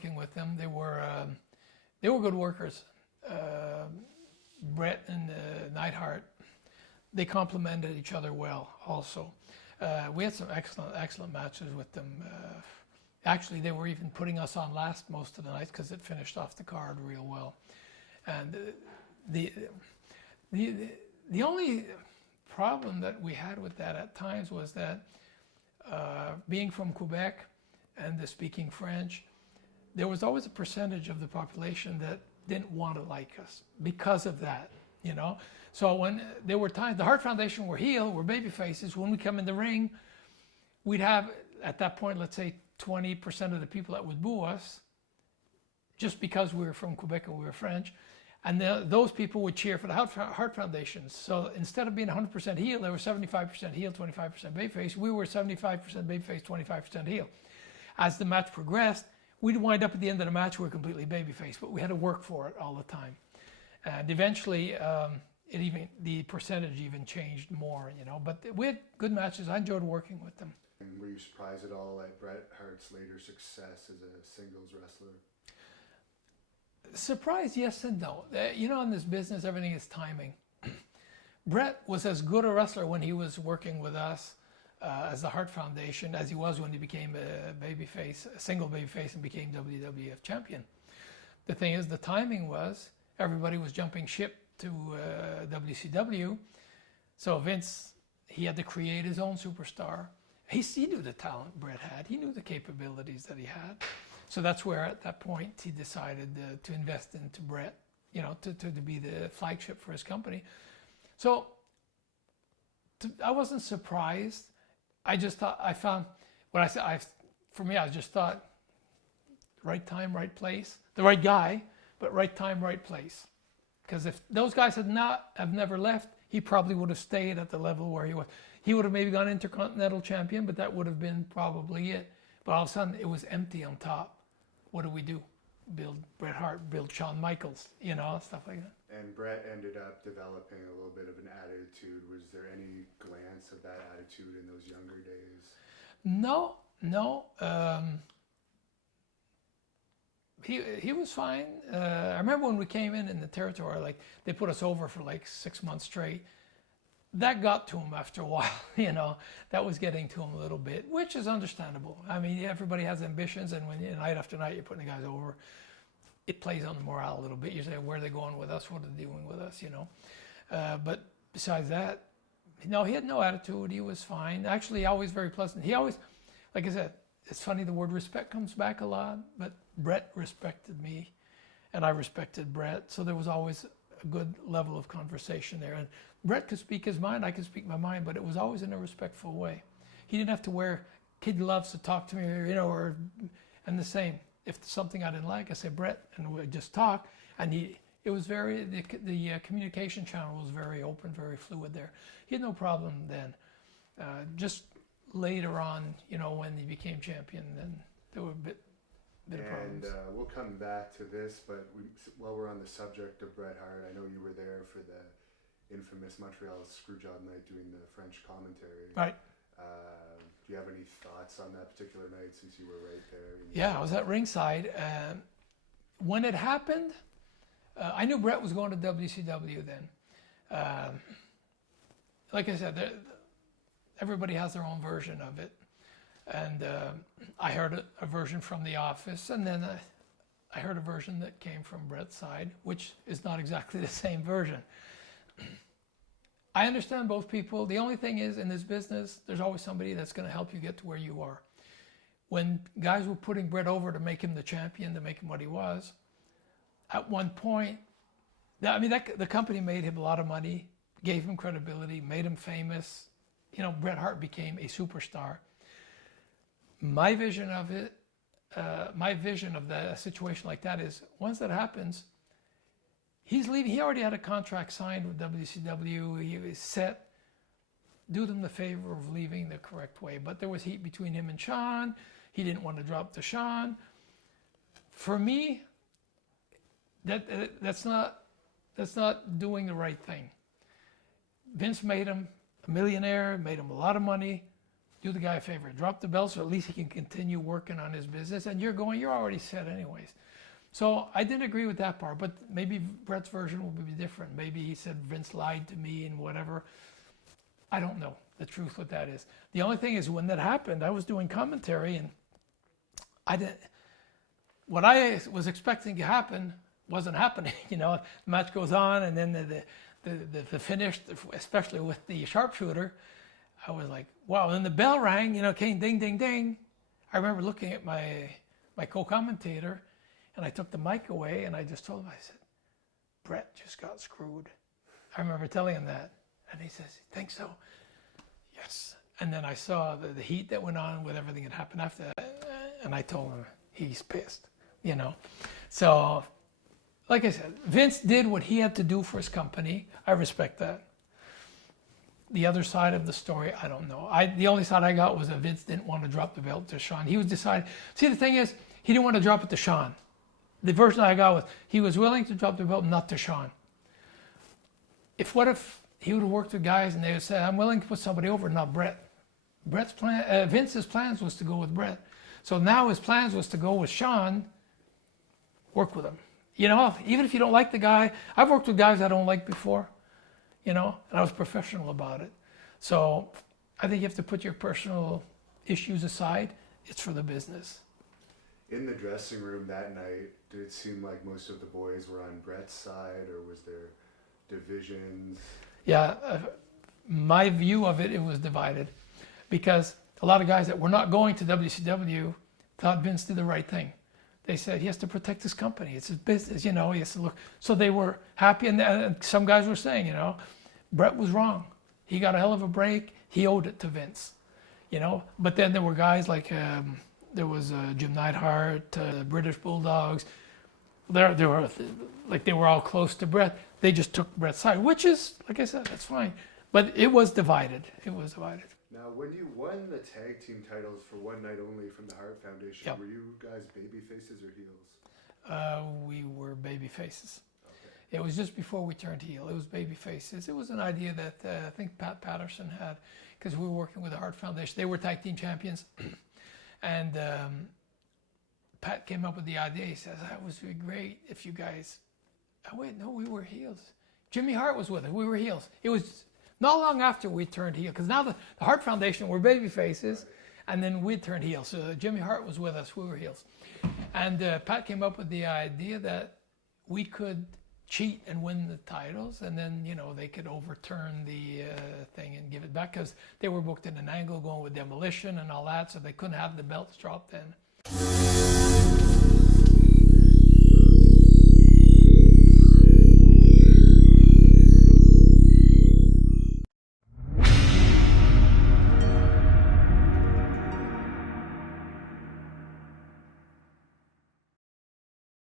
working with them. They were good workers. Bret and Neidhart, they complemented each other well also. We had some excellent matches with them. Actually, they were even putting us on last most of the nights because it finished off the card real well. And the only problem that we had with that at times was that being from Quebec and speaking French, there was always a percentage of the population that didn't want to like us because of that, you know. So when there were times, the Hart Foundation were heel, were baby faces. When we come in the ring, we'd have, at that point, let's say 20% of the people that would boo us, just because we were from Quebec and we were French. And those people would cheer for the Hart Foundation. So instead of being 100% heel, they were 75% heel, 25% babyface. We were 75% babyface, 25% heel. As the match progressed, we'd wind up at the end of the match, we were completely babyface, but we had to work for it all the time. And eventually, the percentage even changed more, you know. But we had good matches. I enjoyed working with them. And were you surprised at all at Bret Hart's later success as a singles wrestler? Surprised, yes and no. You know, in this business, everything is timing. Bret was as good a wrestler when he was working with us as the Hart Foundation as he was when he became a babyface, a single babyface, and became WWF champion. The thing is, the timing was everybody was jumping ship to WCW, so Vince, he had to create his own superstar. He knew the talent Bret had. He knew the capabilities that he had. So that's where, at that point, he decided to invest into Bret, you know, to be the flagship for his company. So I wasn't surprised. I just thought, for me, I just thought, right time, right place. The right guy, but right time, right place. Because if those guys have never left, he probably would have stayed at the level where he was. He would have maybe gone Intercontinental Champion, but that would have been probably it. But all of a sudden, it was empty on top. What do? Build Bret Hart, build Shawn Michaels, you know, stuff like that. And Bret ended up developing a little bit of an attitude. Was there any glance of that attitude in those younger days? No. He was fine. I remember when we came in the territory, like they put us over for like 6 months straight. That got to him after a while, you know. That was getting to him a little bit, which is understandable. I mean, everybody has ambitions, and when night after night you're putting the guys over, it plays on the morale a little bit. You say, where are they going with us? What are they doing with us, you know? But besides that, no, he had no attitude. He was fine. Actually, always very pleasant. He always, like I said, it's funny, the word respect comes back a lot, but Bret respected me, and I respected Bret. So there was always a good level of conversation there. And Bret could speak his mind, I could speak my mind, but it was always in a respectful way. He didn't have to wear kid gloves to talk to me, or, you know, and the same. If something I didn't like, I said, Bret, and we'd just talk. And it was the communication channel was very open, very fluid there. He had no problem then. Just later on, you know, when he became champion, then there were a bit of problems. And we'll come back to this, but while we're on the subject of Bret Hart, I know you were there for the infamous Montreal Screwjob night doing the French commentary. Right. Do you have any thoughts on that particular night since you were right there? Yeah, I was at ringside. When it happened, I knew Bret was going to WCW then. Like I said, everybody has their own version of it. And I heard a version from the office, and then I heard a version that came from Bret's side, which is not exactly the same version. I understand both people. The only thing is, in this business, there's always somebody that's going to help you get to where you are. When guys were putting Bret over to make him the champion, to make him what he was, at one point, the company made him a lot of money, gave him credibility, made him famous. You know, Bret Hart became a superstar. My vision of it, my vision of a situation like that is, once that happens, he's leaving. He already had a contract signed with WCW. He was set. Do them the favor of leaving the correct way. But there was heat between him and Shawn. He didn't want to drop to Shawn. For me, that's not doing the right thing. Vince made him a millionaire, made him a lot of money. do the guy a favor, drop the belt so at least he can continue working on his business. And you're already set anyways. So I didn't agree with that part, but maybe Bret's version will be different. Maybe he said Vince lied to me and whatever. I don't know the truth what that is. The only thing is when that happened, I was doing commentary and what I was expecting to happen wasn't happening. The match goes on and then the finish, especially with the sharpshooter, I was like, wow. And then the bell rang, came ding, ding, ding. I remember looking at my co-commentator and I took the mic away and I just told him, I said, Bret just got screwed. I remember telling him that. And he says, you think so? Yes. And then I saw the heat that went on with everything that happened after that. And I told him, he's pissed, So, like I said, Vince did what he had to do for his company. I respect that. The other side of the story, I don't know. The only side I got was that Vince didn't want to drop the belt to Shawn. He was deciding. See, the thing is, he didn't want to drop it to Shawn. The version I got was he was willing to drop the belt, not to Shawn. What if he would have worked with guys and they would say, I'm willing to put somebody over, not Bret. Vince's plans was to go with Bret. So now his plans was to go with Shawn, work with him. Even if you don't like the guy, I've worked with guys I don't like before, and I was professional about it. So I think you have to put your personal issues aside. It's for the business. In the dressing room that night, did it seem like most of the boys were on Bret's side, or was there divisions? Yeah, my view of it was divided because a lot of guys that were not going to WCW thought Vince did the right thing. They said he has to protect his company. It's his business, he has to look. So they were happy, and some guys were saying, Bret was wrong. He got a hell of a break. He owed it to Vince, But then there were guys like there was Jim Neidhart, British Bulldogs. They were all close to Bret. They just took Bret's side, which is, like I said, that's fine. But it was divided. Now, when you won the tag team titles for one night only from the Hart Foundation, Yep. Were you guys baby faces or heels? We were baby faces. Okay. It was just before we turned heel. It was baby faces. It was an idea that I think Pat Patterson had because we were working with the Hart Foundation. They were tag team champions. And Pat came up with the idea. He says, that would be great if you guys... Oh, wait, no, we were heels. Jimmy Hart was with us. We were heels. It was not long after we turned heel, because now the Hart Foundation were baby faces, and then we turned heel. So Jimmy Hart was with us. We were heels. And Pat came up with the idea that we could cheat and win the titles, and then, they could overturn the thing and give it back, because they were booked in an angle going with Demolition and all that, so they couldn't have the belts dropped in.